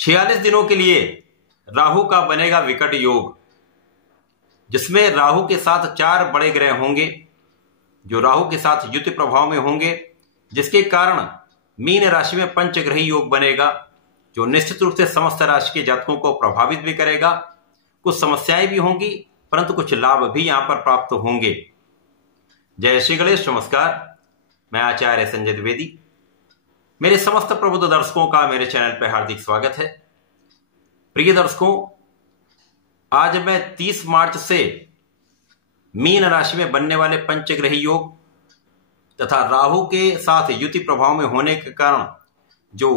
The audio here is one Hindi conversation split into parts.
46 दिनों के लिए राहु का बनेगा विकट योग, जिसमें राहु के साथ 4 बड़े ग्रह होंगे जो राहु के साथ युति प्रभाव में होंगे, जिसके कारण मीन राशि में पंचग्रही योग बनेगा जो निश्चित रूप से समस्त राशि के जातकों को प्रभावित भी करेगा। कुछ समस्याएं भी होंगी परंतु कुछ लाभ भी यहां पर प्राप्त होंगे। जय श्री गणेश। नमस्कार, मैं आचार्य संजय द्विवेदी। मेरे समस्त प्रबुद्ध दर्शकों का मेरे चैनल पर हार्दिक स्वागत है। प्रिय दर्शकों, आज मैं 30 मार्च से मीन राशि में बनने वाले पंचग्रही योग तथा राहु के साथ युति प्रभाव में होने के कारण जो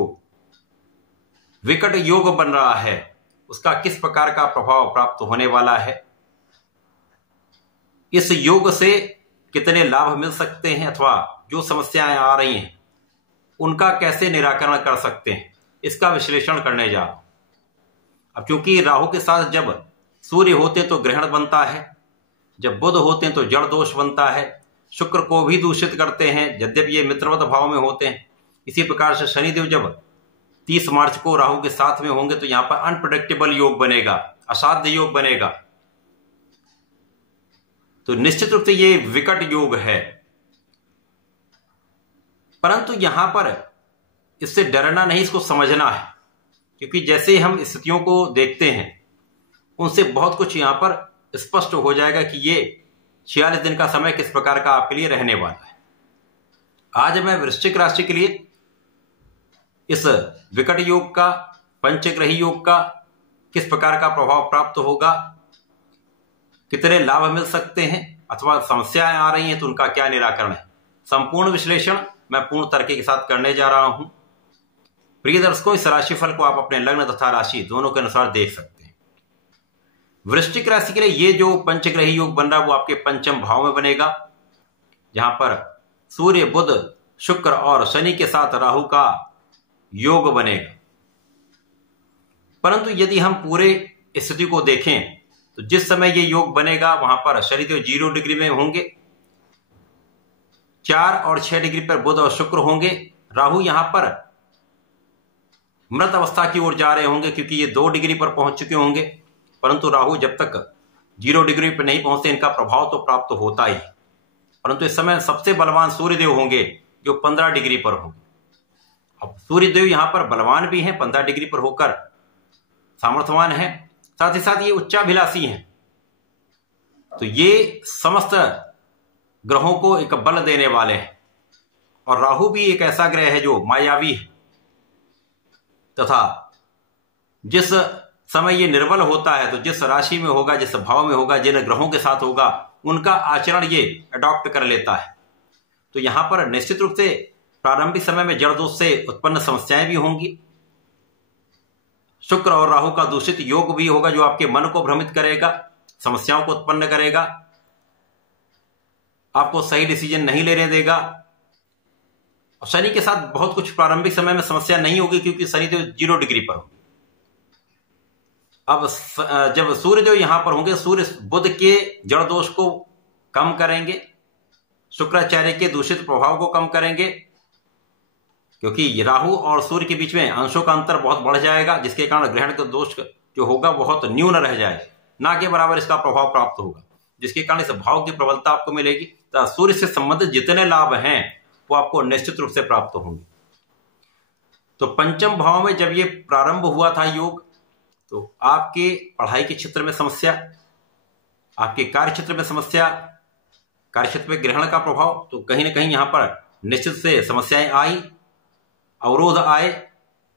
विकट योग बन रहा है उसका किस प्रकार का प्रभाव प्राप्त होने वाला है, इस योग से कितने लाभ मिल सकते हैं अथवा जो समस्याएं आ रही हैं उनका कैसे निराकरण कर सकते हैं, इसका विश्लेषण करने जा रहा हूं। अब क्योंकि राहु के साथ जब सूर्य होते तो ग्रहण बनता है, जब बुध होते हैं तो जड़ दोष बनता है, शुक्र को भी दूषित करते हैं यद्यपि ये मित्रवत भाव में होते हैं। इसी प्रकार से शनिदेव जब 30 मार्च को राहु के साथ में होंगे तो यहां पर अनप्रेडिक्टेबल योग बनेगा, असाध्य योग बनेगा। तो निश्चित रूप से ये विकट योग है, परंतु यहां पर इससे डरना नहीं, इसको समझना है। क्योंकि जैसे हम स्थितियों को देखते हैं उनसे बहुत कुछ यहां पर स्पष्ट हो जाएगा कि ये 46 दिन का समय किस प्रकार का आपके लिए रहने वाला है। आज मैं वृश्चिक राशि के लिए इस विकट योग का, पंचग्रही योग का किस प्रकार का प्रभाव प्राप्त होगा, कितने लाभ मिल सकते हैं अथवा समस्याएं आ रही हैं तो उनका क्या निराकरण है, संपूर्ण विश्लेषण मैं पूर्ण तर्क के साथ करने जा रहा हूं। प्रिय दर्शकों, इस राशिफल को आप अपने लग्न तथा राशि दोनों के अनुसार देख सकते हैं। वृश्चिक राशि के लिए ये जो पंचग्रही योग बन रहा है वो आपके पंचम भाव में बनेगा, जहां पर सूर्य, बुध, शुक्र और शनि के साथ राहु का योग बनेगा। परंतु यदि हम पूरे स्थिति को देखें तो जिस समय ये योग बनेगा वहां पर शनिदेव 0 डिग्री में होंगे, 4 और 6 डिग्री पर बुध और शुक्र होंगे। राहु यहां पर मृत अवस्था की ओर जा रहे होंगे क्योंकि ये 2 डिग्री पर पहुंच चुके होंगे, परंतु राहु जब तक 0 डिग्री पर नहीं पहुंचते इनका प्रभाव तो प्राप्त होता ही। परंतु इस समय सबसे बलवान सूर्यदेव होंगे जो 15 डिग्री पर होंगे। अब सूर्यदेव यहां पर बलवान भी हैं, 15 डिग्री पर होकर सामर्थ्यवान है, साथ ही साथ ये उच्चाभिलाषी हैं। तो ये समस्त ग्रहों को एक बल देने वाले हैं। और राहु भी एक ऐसा ग्रह है जो मायावी है तथा जिस समय ये निर्बल होता है तो जिस राशि में होगा, जिस भाव में होगा, जिन ग्रहों के साथ होगा उनका आचरण ये अडॉप्ट कर लेता है। तो यहां पर निश्चित रूप से प्रारंभिक समय में जड़ दोष से उत्पन्न समस्याएं भी होंगी। शुक्र और राहु का दूषित योग भी होगा जो आपके मन को भ्रमित करेगा, समस्याओं को उत्पन्न करेगा, आपको सही डिसीजन नहीं लेने देगा। और शनि के साथ बहुत कुछ प्रारंभिक समय में समस्या नहीं होगी क्योंकि शनिदेव 0 डिग्री पर होंगे। अब जब सूर्यदेव यहां पर होंगे, सूर्य बुध के जड़ दोष को कम करेंगे, शुक्राचार्य के दूषित प्रभाव को कम करेंगे, क्योंकि राहु और सूर्य के बीच में अंशों का अंतर बहुत बढ़ जाएगा, जिसके कारण ग्रहण का दोष जो होगा बहुत न्यून रह जाएगा, ना के बराबर इसका प्रभाव प्राप्त होगा, जिसके कारण इस भाव की प्रबलता आपको मिलेगी। तो सूर्य से संबंधित जितने लाभ हैं वो आपको निश्चित रूप से प्राप्त होंगे। तो पंचम भाव में जब ये प्रारंभ हुआ था योग, तो आपके पढ़ाई के क्षेत्र में समस्या, आपके कार्य क्षेत्र में समस्या, कार्य क्षेत्र में ग्रहण का प्रभाव, तो कहीं ना कहीं यहां पर निश्चित से समस्याएं आई, अवरोध आए,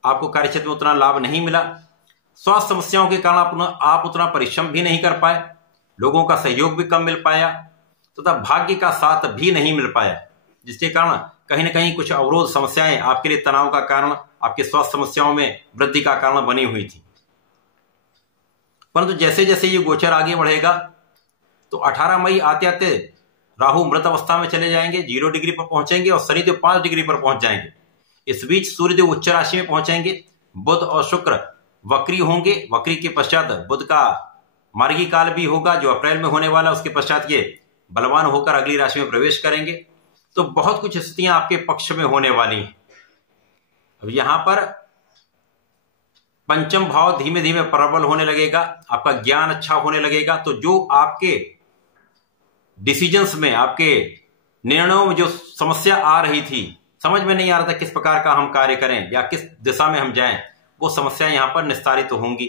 आपको कार्य क्षेत्र में उतना लाभ नहीं मिला। स्वास्थ्य समस्याओं के कारण आप उतना परिश्रम भी नहीं कर पाए, लोगों का सहयोग भी कम मिल पाया तथा भाग्य का साथ भी नहीं मिल पाया, जिसके कारण कहीं ना कहीं कुछ अवरोध समस्याएं आपके लिए तनाव का कारण, आपके स्वास्थ्य समस्याओं में वृद्धि का कारण बनी हुई थी। परंतु जैसे जैसे ये गोचर आगे बढ़ेगा तो 18 मई आते आते राहु मृत अवस्था में चले जाएंगे, 0 डिग्री पर पहुंचेंगे और शनिदेव 5 डिग्री पर पहुंच जाएंगे। इस बीच सूर्यदेव उच्च राशि में पहुंचेंगे, बुध और शुक्र वक्री होंगे, वक्री के पश्चात बुध का मार्गी काल भी होगा जो अप्रैल में होने वाला, उसके पश्चात ये बलवान होकर अगली राशि में प्रवेश करेंगे। तो बहुत कुछ स्थितियां आपके पक्ष में होने वाली हैं। अब यहां पर पंचम भाव धीमे धीमे प्रबल होने लगेगा, आपका ज्ञान अच्छा होने लगेगा। तो जो आपके डिसीजंस में, आपके निर्णयों में जो समस्या आ रही थी, समझ में नहीं आ रहा था किस प्रकार का हम कार्य करें या किस दिशा में हम जाएं, वो समस्या यहां पर निस्तारित होंगी।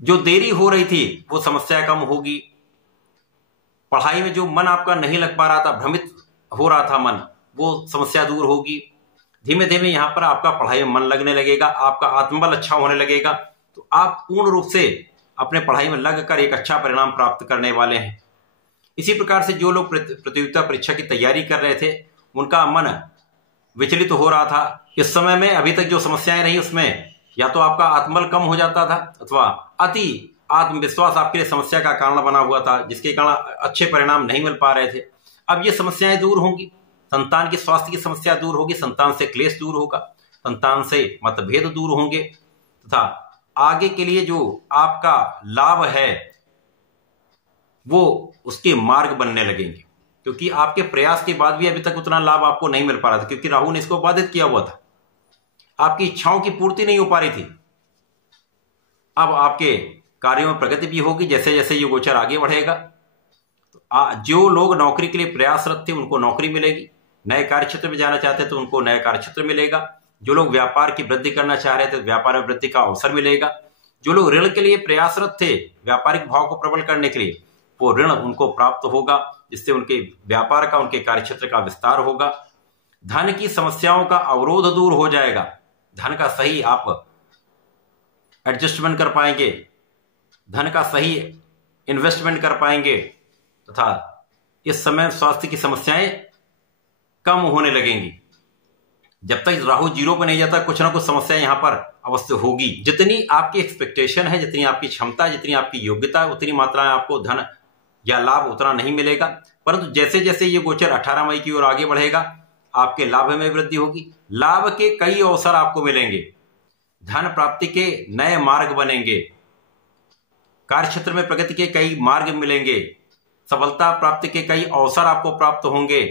जो देरी हो रही थी वो समस्या कम होगी। पढ़ाई में जो मन आपका नहीं लग पा रहा था, भ्रमित हो रहा था मन, वो समस्या दूर होगी। धीमे धीमे यहां पर आपका पढ़ाई में मन लगने लगेगा, आपका आत्मबल अच्छा होने लगेगा। तो आप पूर्ण रूप से अपने पढ़ाई में लगकर एक अच्छा परिणाम प्राप्त करने वाले हैं। इसी प्रकार से जो लोग प्रतियोगिता परीक्षा की तैयारी कर रहे थे, उनका मन विचलित हो रहा था, इस समय में अभी तक जो समस्याएं रही उसमें या तो आपका आत्मबल कम हो जाता था अथवा अति आत्मविश्वास आपके लिए समस्या का कारण बना हुआ था, जिसके कारण अच्छे परिणाम नहीं मिल पा रहे थे। अब ये समस्याएं दूर होंगी, संतान की स्वास्थ्य की समस्या दूर होगी, संतान से क्लेश दूर होगा, संतान से मतभेद दूर होंगे तथा आगे के लिए जो आपका लाभ है वो उसके मार्ग बनने लगेंगे। क्योंकि आपके प्रयास के बाद भी अभी तक उतना लाभ आपको नहीं मिल पा रहा था, क्योंकि राहु ने इसको बाधित किया हुआ था। आपकी इच्छाओं की पूर्ति नहीं हो पा रही थी। अब आपके कार्यों में प्रगति भी होगी जैसे जैसे ये गोचर आगे बढ़ेगा। तो जो लोग नौकरी के लिए प्रयासरत थे उनको नौकरी मिलेगी, नए कार्य क्षेत्र में जाना चाहते थे तो उनको नया कार्य क्षेत्र मिलेगा। जो लोग व्यापार की वृद्धि करना चाह रहे थे व्यापार में वृद्धि का अवसर मिलेगा। जो लोग ऋण के लिए प्रयासरत थे व्यापारिक भाव को प्रबल करने के लिए, वो ऋण उनको प्राप्त होगा, जिससे उनके व्यापार का, उनके कार्य क्षेत्र का विस्तार होगा। धन की समस्याओं का अवरोध दूर हो जाएगा, धन का सही आप एडजस्टमेंट कर पाएंगे, धन का सही इन्वेस्टमेंट कर पाएंगे तथा इस समय स्वास्थ्य की समस्याएं कम होने लगेंगी। जब तक राहु जीरो पर नहीं जाता कुछ ना कुछ समस्या यहां पर अवश्य होगी। जितनी आपकी एक्सपेक्टेशन है, जितनी आपकी क्षमता, जितनी आपकी योग्यता है, उतनी मात्रा में आपको धन या लाभ उतना नहीं मिलेगा। परंतु जैसे जैसे ये गोचर 18 मई की ओर आगे बढ़ेगा, आपके लाभ में वृद्धि होगी, लाभ के कई अवसर आपको मिलेंगे, धन प्राप्ति के नए मार्ग बनेंगे, कार्य क्षेत्र में प्रगति के कई मार्ग मिलेंगे, सफलता प्राप्ति के कई अवसर आपको प्राप्त होंगे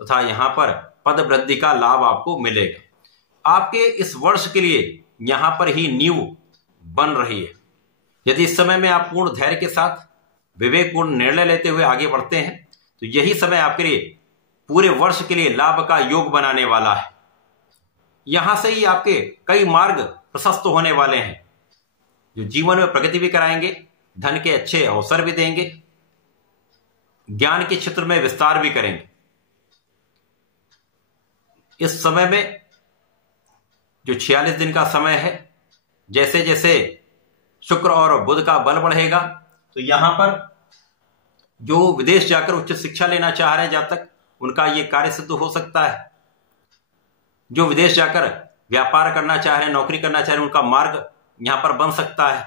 तथा यहां पर पद वृद्धि का लाभ आपको मिलेगा। आपके इस वर्ष के लिए यहां पर ही नींव बन रही है। यदि इस समय में आप पूर्ण धैर्य के साथ विवेकपूर्ण निर्णय लेते हुए आगे बढ़ते हैं तो यही समय आपके लिए पूरे वर्ष के लिए लाभ का योग बनाने वाला है। यहां से ही आपके कई मार्ग प्रशस्त होने वाले हैं, जो जीवन में प्रगति भी कराएंगे, धन के अच्छे अवसर भी देंगे, ज्ञान के क्षेत्र में विस्तार भी करेंगे। इस समय में जो 46 दिन का समय है, जैसे जैसे शुक्र और बुध का बल बढ़ेगा तो यहां पर जो विदेश जाकर उच्च शिक्षा लेना चाह रहे हैं जातक, उनका ये कार्य सिद्ध हो सकता है। जो विदेश जाकर व्यापार करना चाह रहे हैं, नौकरी करना चाह रहे हैं, उनका मार्ग यहां पर बन सकता है।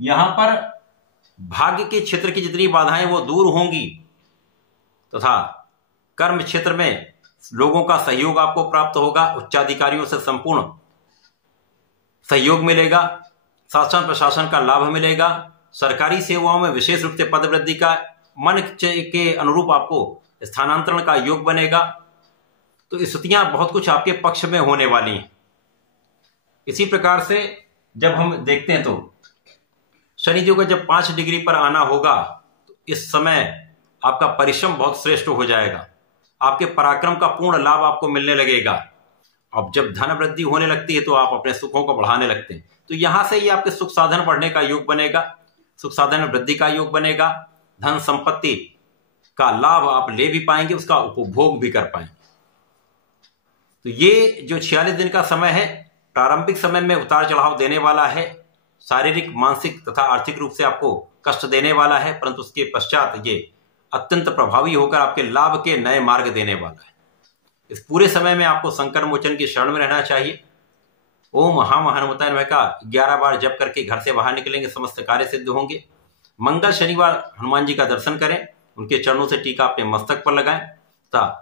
यहां पर भाग्य के क्षेत्र की जितनी बाधाएं वो दूर होंगी तथा कर्म क्षेत्र में लोगों का सहयोग आपको प्राप्त होगा, उच्चाधिकारियों से संपूर्ण सहयोग मिलेगा, शासन प्रशासन का लाभ मिलेगा, सरकारी सेवाओं में विशेष रूप से पद वृद्धि का, मन के अनुरूप आपको स्थानांतरण का योग बनेगा। तो स्थितियां बहुत कुछ आपके पक्ष में होने वाली हैं। इसी प्रकार से जब हम देखते हैं तो शनि जी का जब 5 डिग्री पर आना होगा तो इस समय आपका परिश्रम बहुत श्रेष्ठ हो जाएगा, आपके पराक्रम का पूर्ण लाभ आपको मिलने लगेगा। अब जब धन वृद्धि होने लगती है तो आप अपने सुखों को बढ़ाने लगते हैं, तो यहां से ही आपके सुख साधन बढ़ने का योग बनेगा, सुख साधन में वृद्धि का योग बनेगा, धन संपत्ति का लाभ आप ले भी पाएंगे, उसका उपभोग भी कर पाएंगे। तो ये जो 46 दिन का समय है, प्रारंभिक समय में उतार चढ़ाव देने वाला है, शारीरिक, मानसिक तथा आर्थिक रूप से आपको कष्ट देने वाला है, परंतु उसके पश्चात ये अत्यंत प्रभावी होकर आपके लाभ के नए मार्ग देने वाला है। इस पूरे समय में आपको संकट मोचन की शरण में रहना चाहिए। ओम हनुमताय नमः का 11 बार जप करके घर से बाहर निकलेंगे, समस्त कार्य सिद्ध होंगे। मंगल शनिवार हनुमान जी का दर्शन करें, उनके चरणों से टीका अपने मस्तक पर लगाएं तथा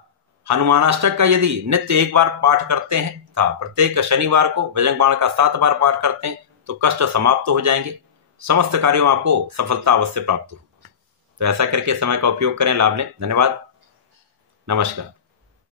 हनुमानाष्टक का यदि नित्य 1 बार पाठ करते हैं तथा प्रत्येक शनिवार को बजरंग बाण का 7 बार पाठ करते हैं तो कष्ट समाप्त हो जाएंगे, समस्त कार्यों में आपको सफलता अवश्य प्राप्त हो। तो ऐसा करके समय का उपयोग करें, लाभ लें। धन्यवाद, नमस्कार।